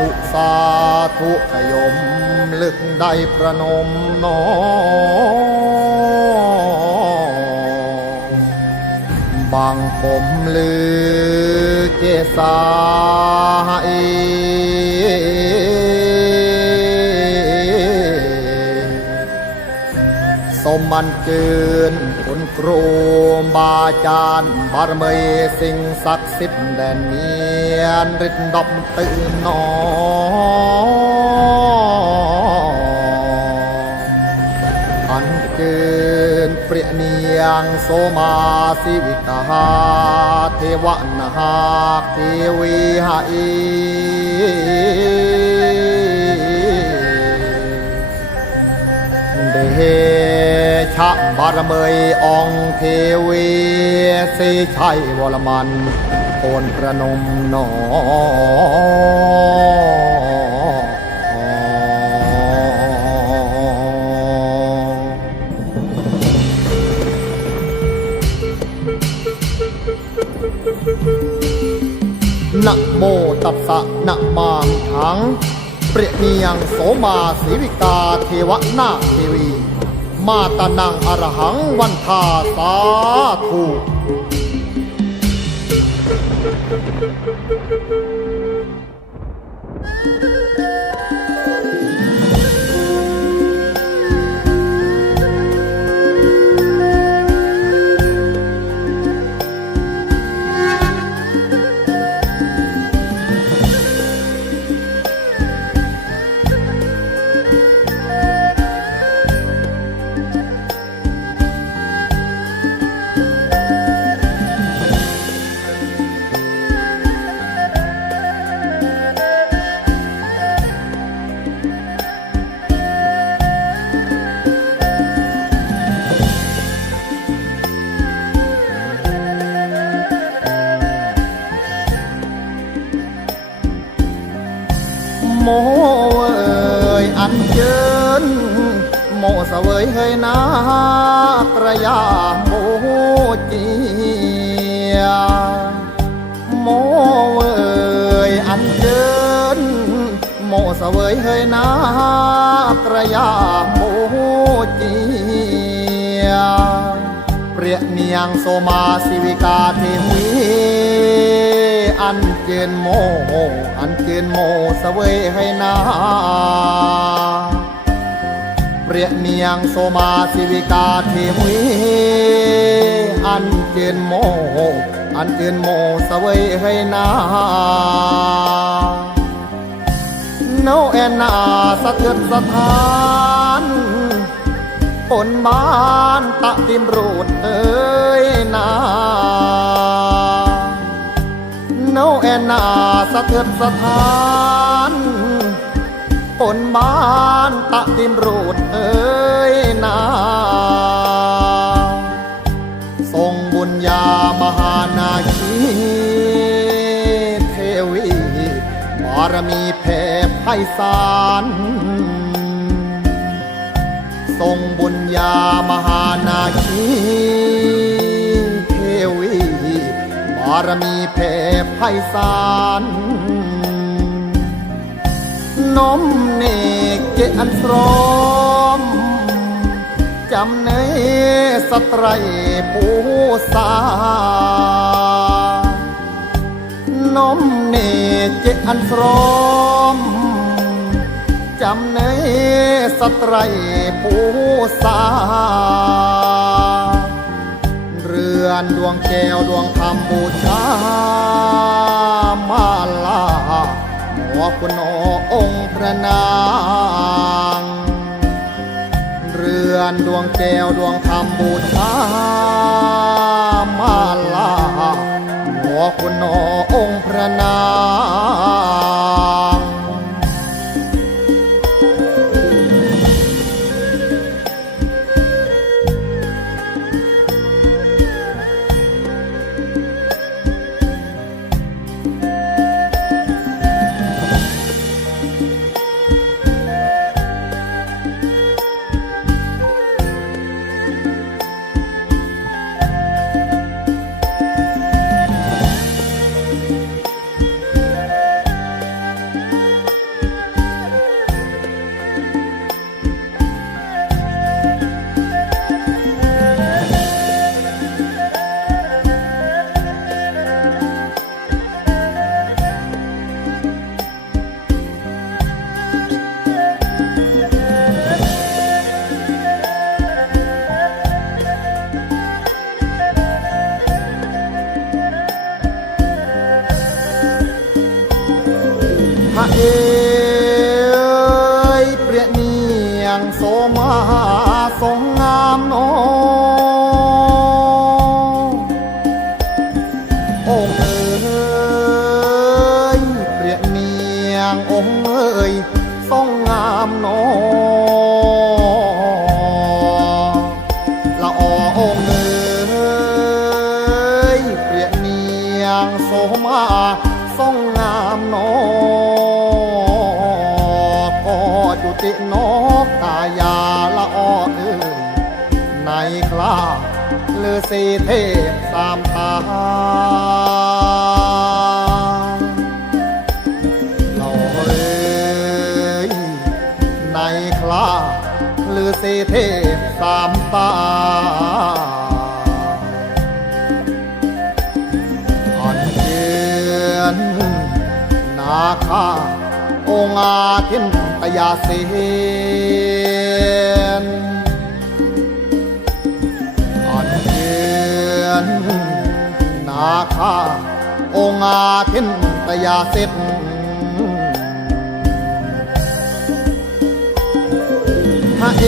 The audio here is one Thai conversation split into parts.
ธุสาธุขยม ลึกได้ประนมนอบางผมลือเกษาส มมันเกินคุณครูบาอาจารย์บารมีสิ่งศักดิ์สิทธิ์แดนเนียนฤทธิ์ดบตื่นนออันเกินเปรียเนียงโสมาสิวิกาเทวนาหากเทวีหาอีเดะบารเมีองเทวีสีชัยวรมันโอนประนมหนอนะโมตัสสะนะมามิถัง เปรียเนียงโสมาสีวิกาเทวนาเทวี มาตานังอรหังวันทาสาธุ ជើនមកសវ័យហើយណាប្រយាមោជាមកអើយអញ្ជើញមកសវ័យហើយណាប្រយាមោជាព្រះនាងសូមាសិវិកាទេវី อันเจนโม อันเจนโมเสวยให้นาเปรียเนียงโสมาสิวิกาเทวีอันเจนโม อันเจนโมเสวยให้นาโนแอนนาสะเทือนสถานผลบ้านตะติมรูดเอ้ยนา โนแอนนาสะเทือนสถานผลบ้านตะติมรูดเอ้ยนาทรงบุญญามหานาคีเทวีบารมีแผ่ไพศาลทรงบุญญามหานาคีเทวีบารมี แผ่ไพศาลนมเนกเจอันสรอม จำเนสตรผู้สานมเนกเจอันสรอม จำเนสตรผู้สาเรือนดวงแก้วดวงธรรมบูชา อคุณโอองค์พระนาง เรือนดวงแก้วดวงธรรมบูชามาลาหัวคุณโอองค์พระนาง yeah. สีเทพสามตาเราเอ้ยในคลาเลือสีเทพสามตาอันเยือนนาคาองอาทินตยาเสี อาคาองอาทินตยาสิทธิ์พระเอ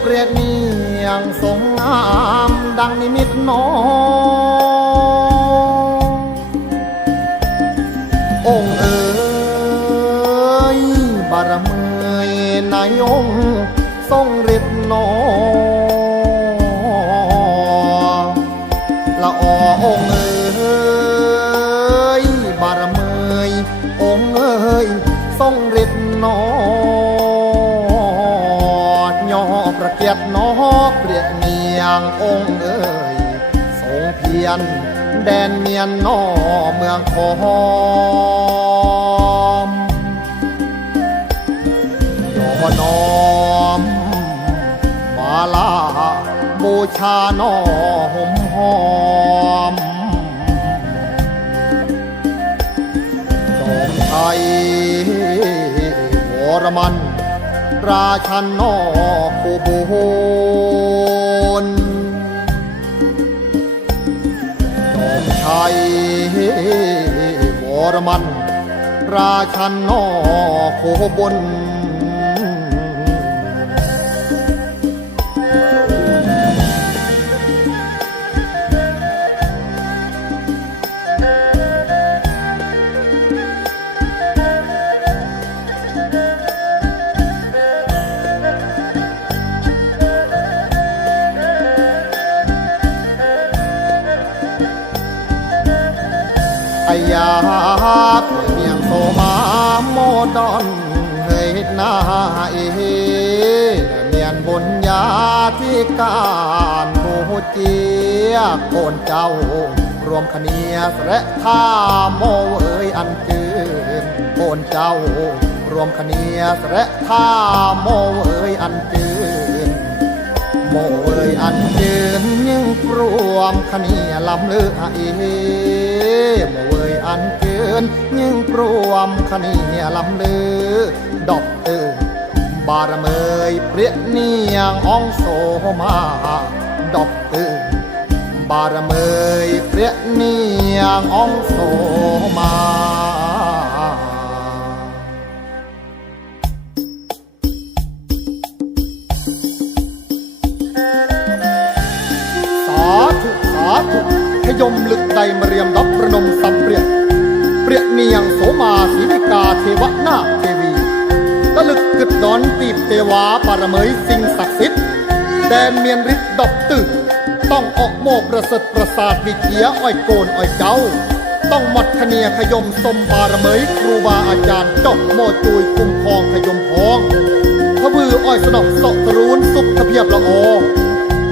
เปรียดเนียงสงงามดังนิมิตน้อง ทรงฤทธิ์นอดย่อประเกียรตินอเปรียบเนียงองค์เอ๋ยทรงเพียรแดนเมียนนอเมืองคอมยอน้อม มาลาบูชานอหมหอม รมัน ราชันนอคูบูนจอมชัยวรมัน ราชันนอกโคบน ยาเพื่อเมียงโซมาโมดอนเฮยหน้าเอเมียนบนยาที่การโมเจียโกนเจ้ารวมคเนียสและท่าโมเอ้ยอันจืนโกนเจ้ารวมคเนียสและท่าโมเอ้ยอันจืนโมเอ่ยอันเดินยังรวมขะเนียลำเลือเอินยังรวมขะเนียลำเลือ ดอกเตอร์บารเมยเปรียเนียงอองโซมา ดอกเตอร์บารเมยเปรียเนียงอองโซมาสาธุสาธุขยมลึกใดมาเรียม ทวนาเทวีตะลึกกึดดอนตีบเทวาปารเมยสิ่งศักดิ์สิทธิ์แดนเมียนฤทธิ์ดอกตึก ต้องออกโมประเสริฐประสาทวิเทียอ้อยโกนอ้อยเจ้า ต้องหมดคเนียขยมสมบารเมยครูบาอาจารย์จอกโมจุยคุ้มคองขยมพองขบืออ้อยสนอกสะตรูนสุขเพียบละออ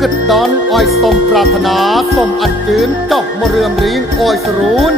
กึดดอนอ้อยสมปรารถนาสมอันจืนจอกมเรือมริงอ้อยสรูน